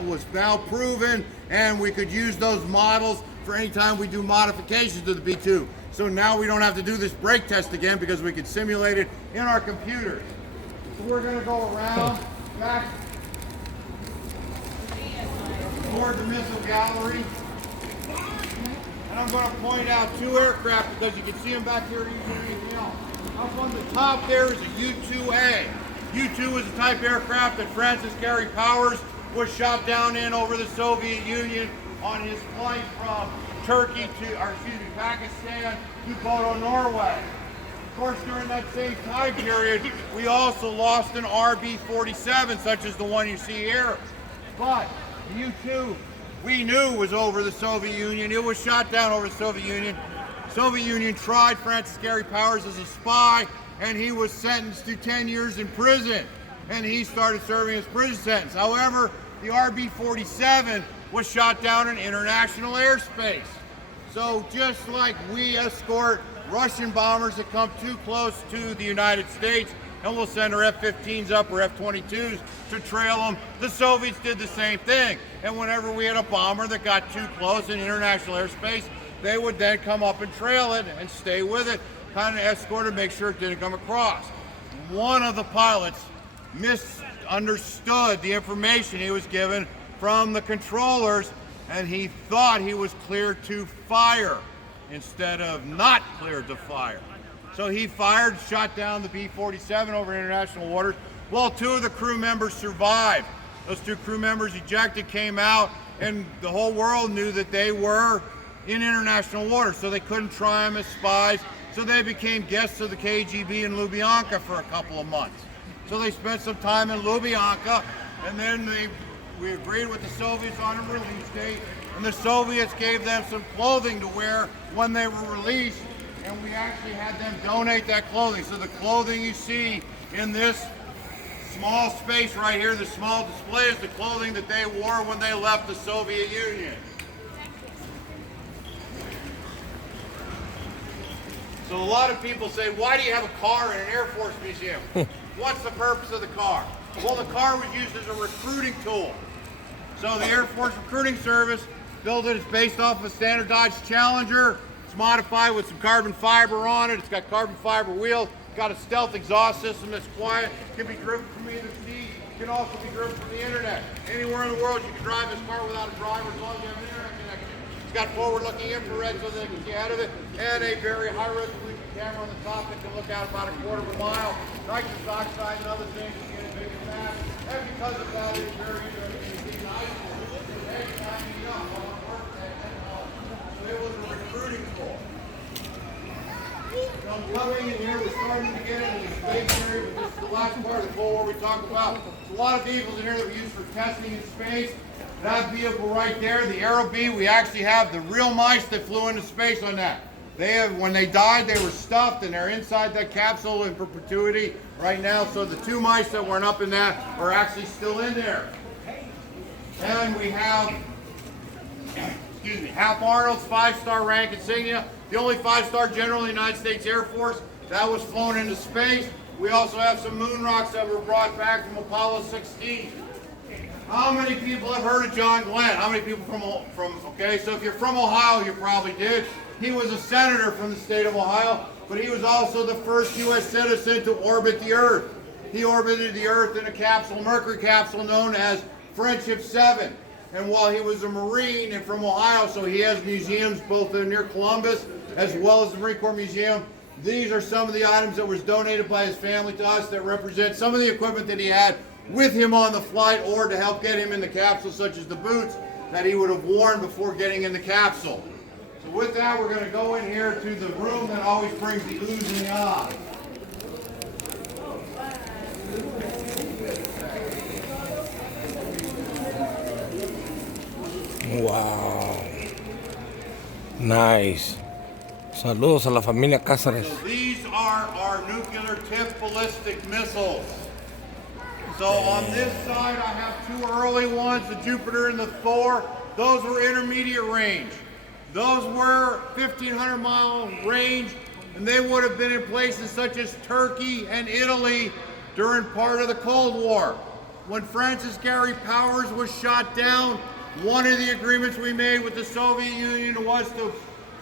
was now proven, and we could use those models for any time we do modifications to the B-2. So now we don't have to do this brake test again because we could simulate it in our computer. So we're going to go around back toward the missile gallery. And I'm going to point out two aircraft because you can see them back here easier than anything else. Up on the top there is a U-2A. U-2 is a type aircraft that Francis Gary Powers was shot down in over the Soviet Union on his flight from Turkey to, Pakistan to Bodo, Norway. Of course, during that same time period, we also lost an RB-47, such as the one you see here. But the U-2, we knew was over the Soviet Union. It was shot down over the Soviet Union. Soviet Union tried Francis Gary Powers as a spy, and he was sentenced to 10 years in prison. And he started serving his prison sentence. However, the RB-47 was shot down in international airspace. So just like we escort Russian bombers that come too close to the United States, and we'll send our F-15s up or F-22s to trail them, the Soviets did the same thing. And whenever we had a bomber that got too close in international airspace, they would then come up and trail it and stay with it, kind of escort it, make sure it didn't come across. One of the pilots misunderstood the information he was given from the controllers, and he thought he was cleared to fire instead of not cleared to fire. So he fired, shot down the B-47 over international waters. Well, two of the crew members survived. Those two crew members ejected, came out, and the whole world knew that they were in international waters, so they couldn't try them as spies. So they became guests of the KGB in Lubyanka for a couple of months. So they spent some time in Lubyanka, and then we agreed with the Soviets on a release date, and the Soviets gave them some clothing to wear when they were released, and we actually had them donate that clothing. So the clothing you see in this small space right here, the small display, is the clothing that they wore when they left the Soviet Union. So a lot of people say, why do you have a car in an Air Force museum? What's the purpose of the car? Well, the car was used as a recruiting tool. So the Air Force Recruiting Service built it. It's based off of a standard Dodge Challenger. It's modified with some carbon fiber on it. It's got carbon fiber wheels. It's got a stealth exhaust system that's quiet. It can be driven from either seat. It can also be driven from the internet. Anywhere in the world you can drive this car without a driver as long as you have an internet connection. It's got forward-looking infrared so they can see ahead of it, and a very high-resolution camera on the top that can look out about a quarter of a mile. Nitrous oxide and other things to get it big and fast. And because of that, it's very interesting to see nice. Anytime you know, so it was a recruiting tool. So I'm coming in here, we're starting to get into the space area, but this is the last part of the Cold War we talk about. There's a lot of vehicles in here that we use for testing in space. That vehicle right there, the Aero B, we actually have the real mice that flew into space on that. When they died, they were stuffed, and they're inside that capsule in perpetuity right now. So the two mice that weren't up in that are actually still in there. And we have, Hap Arnold's 5-star rank insignia, the only 5-star general in the United States Air Force that was flown into space. We also have some moon rocks that were brought back from Apollo 16. How many people have heard of John Glenn? How many people okay, so if you're from Ohio, you probably did. He was a senator from the state of Ohio, but he was also the first U.S. citizen to orbit the Earth. He orbited the Earth in a capsule, Mercury capsule, known as Friendship 7. And while he was a Marine and from Ohio, so he has museums both near Columbus as well as the Marine Corps Museum. These are some of the items that was donated by his family to us that represent some of the equipment that he had with him on the flight or to help get him in the capsule, such as the boots that he would have worn before getting in the capsule. So with that, we're going to go in here to the room that always brings the oohs and the ahs. Wow. Nice. Saludos a la familia Cáceres. So these are our nuclear tipped ballistic missiles. So on this side, I have two early ones, the Jupiter and the Thor. Those were intermediate range. Those were 1,500 mile range, and they would have been in places such as Turkey and Italy during part of the Cold War. when Francis Gary Powers was shot down, one of the agreements we made with the Soviet Union was to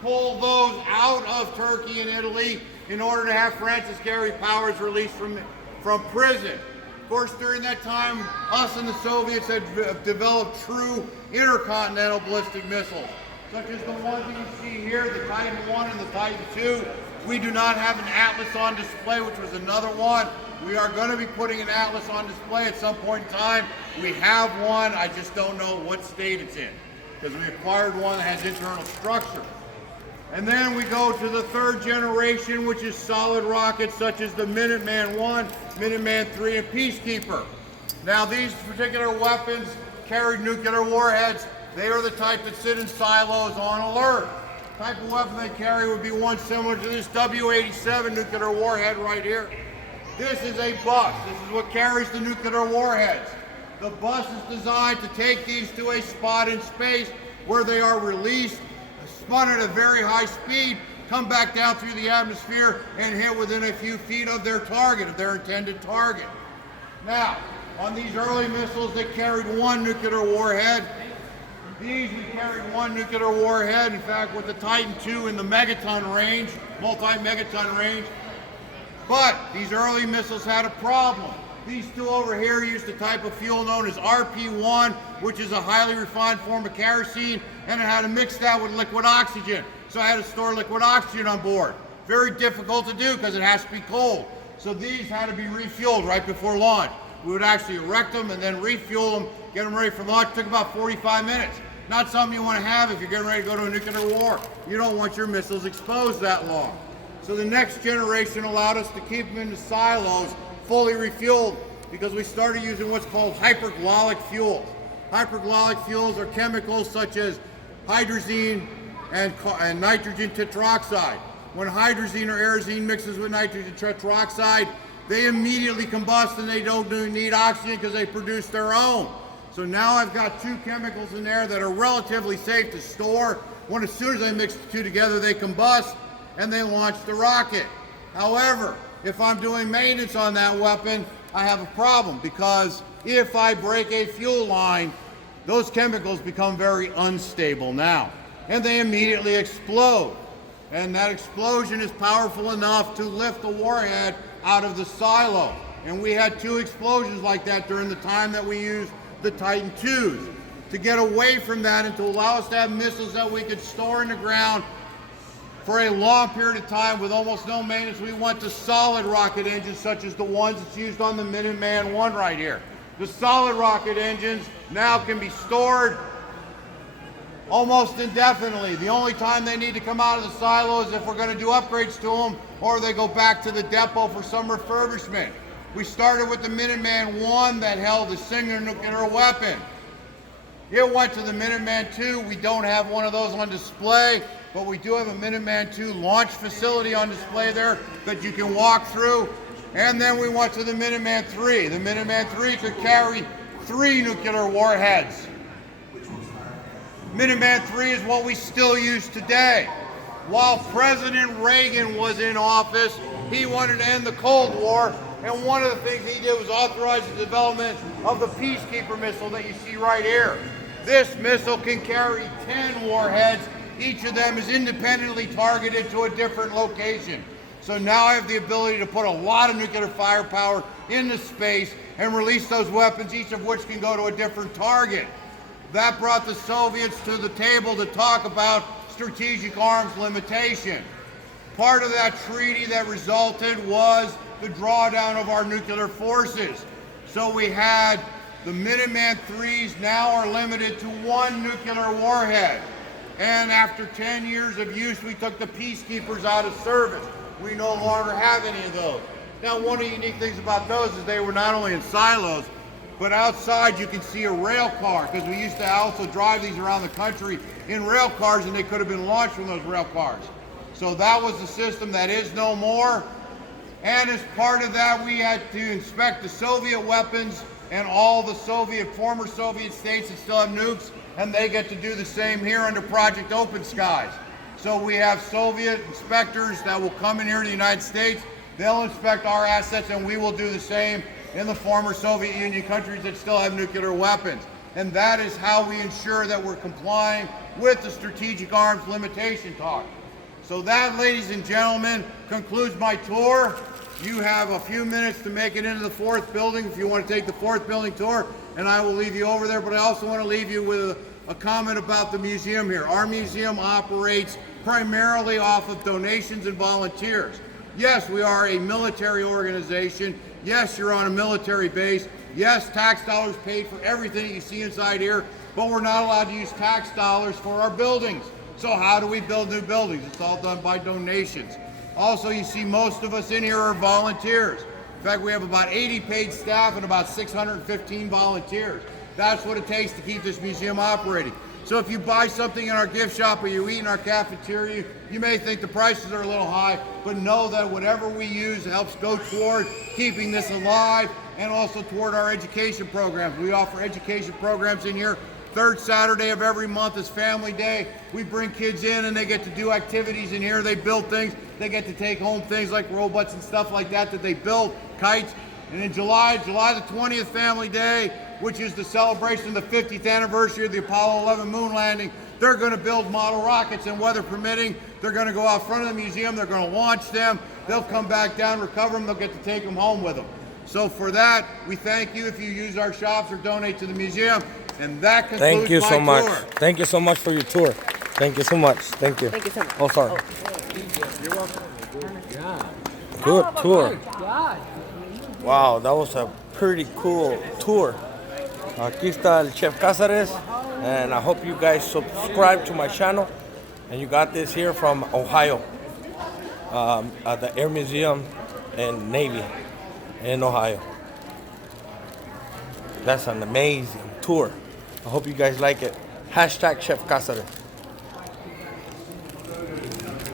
pull those out of Turkey and Italy in order to have Francis Gary Powers released from prison. Of course, during that time, us and the Soviets had developed true intercontinental ballistic missiles, such as the ones that you see here, the Titan I and the Titan II. We do not have an Atlas on display, which was another one. We are going to be putting an Atlas on display at some point in time. We have one, I just don't know what state it's in, because we acquired one that has internal structure. And then we go to the third generation, which is solid rockets such as the Minuteman I, Minuteman III, and Peacekeeper. Now these particular weapons carried nuclear warheads. They are the type that sit in silos on alert. The type of weapon they carry would be one similar to this W-87 nuclear warhead right here. This is a bus. This is what carries the nuclear warheads. The bus is designed to take these to a spot in space where they are released, spun at a very high speed, come back down through the atmosphere and hit within a few feet of their target, of their intended target. Now, on these early missiles that carried one nuclear warhead, these we carried one nuclear warhead. In fact, with the Titan II in the megaton range, multi-megaton range. But these early missiles had a problem. These two over here used a type of fuel known as RP-1, which is a highly refined form of kerosene, and it had to mix that with liquid oxygen. So I had to store liquid oxygen on board. Very difficult to do because it has to be cold. So these had to be refueled right before launch. We would actually erect them and then refuel them, get them ready for launch. It took about 45 minutes. Not something you want to have if you're getting ready to go to a nuclear war. You don't want your missiles exposed that long. So the next generation allowed us to keep them in the silos fully refueled because we started using what's called hyperglolic fuels. Hyperglolic fuels are chemicals such as hydrazine and nitrogen tetroxide. When hydrazine or aerozine mixes with nitrogen tetroxide, they immediately combust and they don't need oxygen because they produce their own. So now I've got two chemicals in there that are relatively safe to store. When as soon as I mix the two together, they combust and they launch the rocket. However, if I'm doing maintenance on that weapon, I have a problem because if I break a fuel line, those chemicals become very unstable now and they immediately explode. And that explosion is powerful enough to lift the warhead out of the silo. And we had two explosions like that during the time that we used the Titan IIs. To get away from that and to allow us to have missiles that we could store in the ground for a long period of time with almost no maintenance, we went to solid rocket engines such as the ones that's used on the Minuteman I right here. The solid rocket engines now can be stored almost indefinitely. The only time they need to come out of the silo is if we're going to do upgrades to them or they go back to the depot for some refurbishment. We started with the Minuteman I that held a single nuclear weapon. It went to the Minuteman II. We don't have one of those on display, but we do have a Minuteman II launch facility on display there that you can walk through. And then we went to the Minuteman III. The Minuteman III could carry 3 nuclear warheads. Minuteman III is what we still use today. While President Reagan was in office, he wanted to end the Cold War, and one of the things he did was authorize the development of the Peacekeeper missile that you see right here. This missile can carry 10 warheads. Each of them is independently targeted to a different location. So now I have the ability to put a lot of nuclear firepower into space and release those weapons, each of which can go to a different target. That brought the Soviets to the table to talk about strategic arms limitation. Part of that treaty that resulted was the drawdown of our nuclear forces. So we had the Minuteman IIIs now are limited to 1 nuclear warhead. And after 10 years of use, we took the Peacekeepers out of service. We no longer have any of those. Now, one of the unique things about those is they were not only in silos, but outside you can see a rail car, because we used to also drive these around the country in rail cars, and they could have been launched from those rail cars. So that was the system that is no more. And as part of that, we had to inspect the Soviet weapons and all the former Soviet states that still have nukes, and they get to do the same here under Project Open Skies. So we have Soviet inspectors that will come in here to the United States. They'll inspect our assets, and we will do the same in the former Soviet Union countries that still have nuclear weapons. And that is how we ensure that we're complying with the strategic arms limitation talk. So that, ladies and gentlemen, concludes my tour. You have a few minutes to make it into the fourth building if you want to take the fourth building tour, and I will leave you over there. But I also want to leave you with a comment about the museum here. Our museum operates primarily off of donations and volunteers. Yes, we are a military organization. Yes, you're on a military base. Yes, tax dollars paid for everything that you see inside here, but we're not allowed to use tax dollars for our buildings. So how do we build new buildings? It's all done by donations. Also, you see most of us in here are volunteers. In fact, we have about 80 paid staff and about 615 volunteers. That's what it takes to keep this museum operating. So if you buy something in our gift shop or you eat in our cafeteria, you may think the prices are a little high, but know that whatever we use helps go toward keeping this alive and also toward our education programs. We offer education programs in here. Third Saturday of every month is Family Day. We bring kids in and they get to do activities in here. They build things. They get to take home things like robots and stuff like that they build, kites. And in July the 20th, Family Day, which is the celebration of the 50th anniversary of the Apollo 11 moon landing, they're going to build model rockets, and weather permitting, they're going to go out front of the museum. They're going to launch them. They'll come back down, recover them. They'll get to take them home with them. So for that, we thank you if you use our shops or donate to the museum. And that concludes Thank you so my much. tour. Thank you so much for your tour. Thank you so much. Thank you. Thank you so much. Oh, sorry. You're welcome. Good tour. Wow, that was a pretty cool tour. Aquí está el Chef Cázares, and I hope you guys subscribe to my channel. And you got this here from Ohio, at the Air Museum and Navy in Ohio. That's an amazing tour. I hope you guys like it. Hashtag Chef Cázares.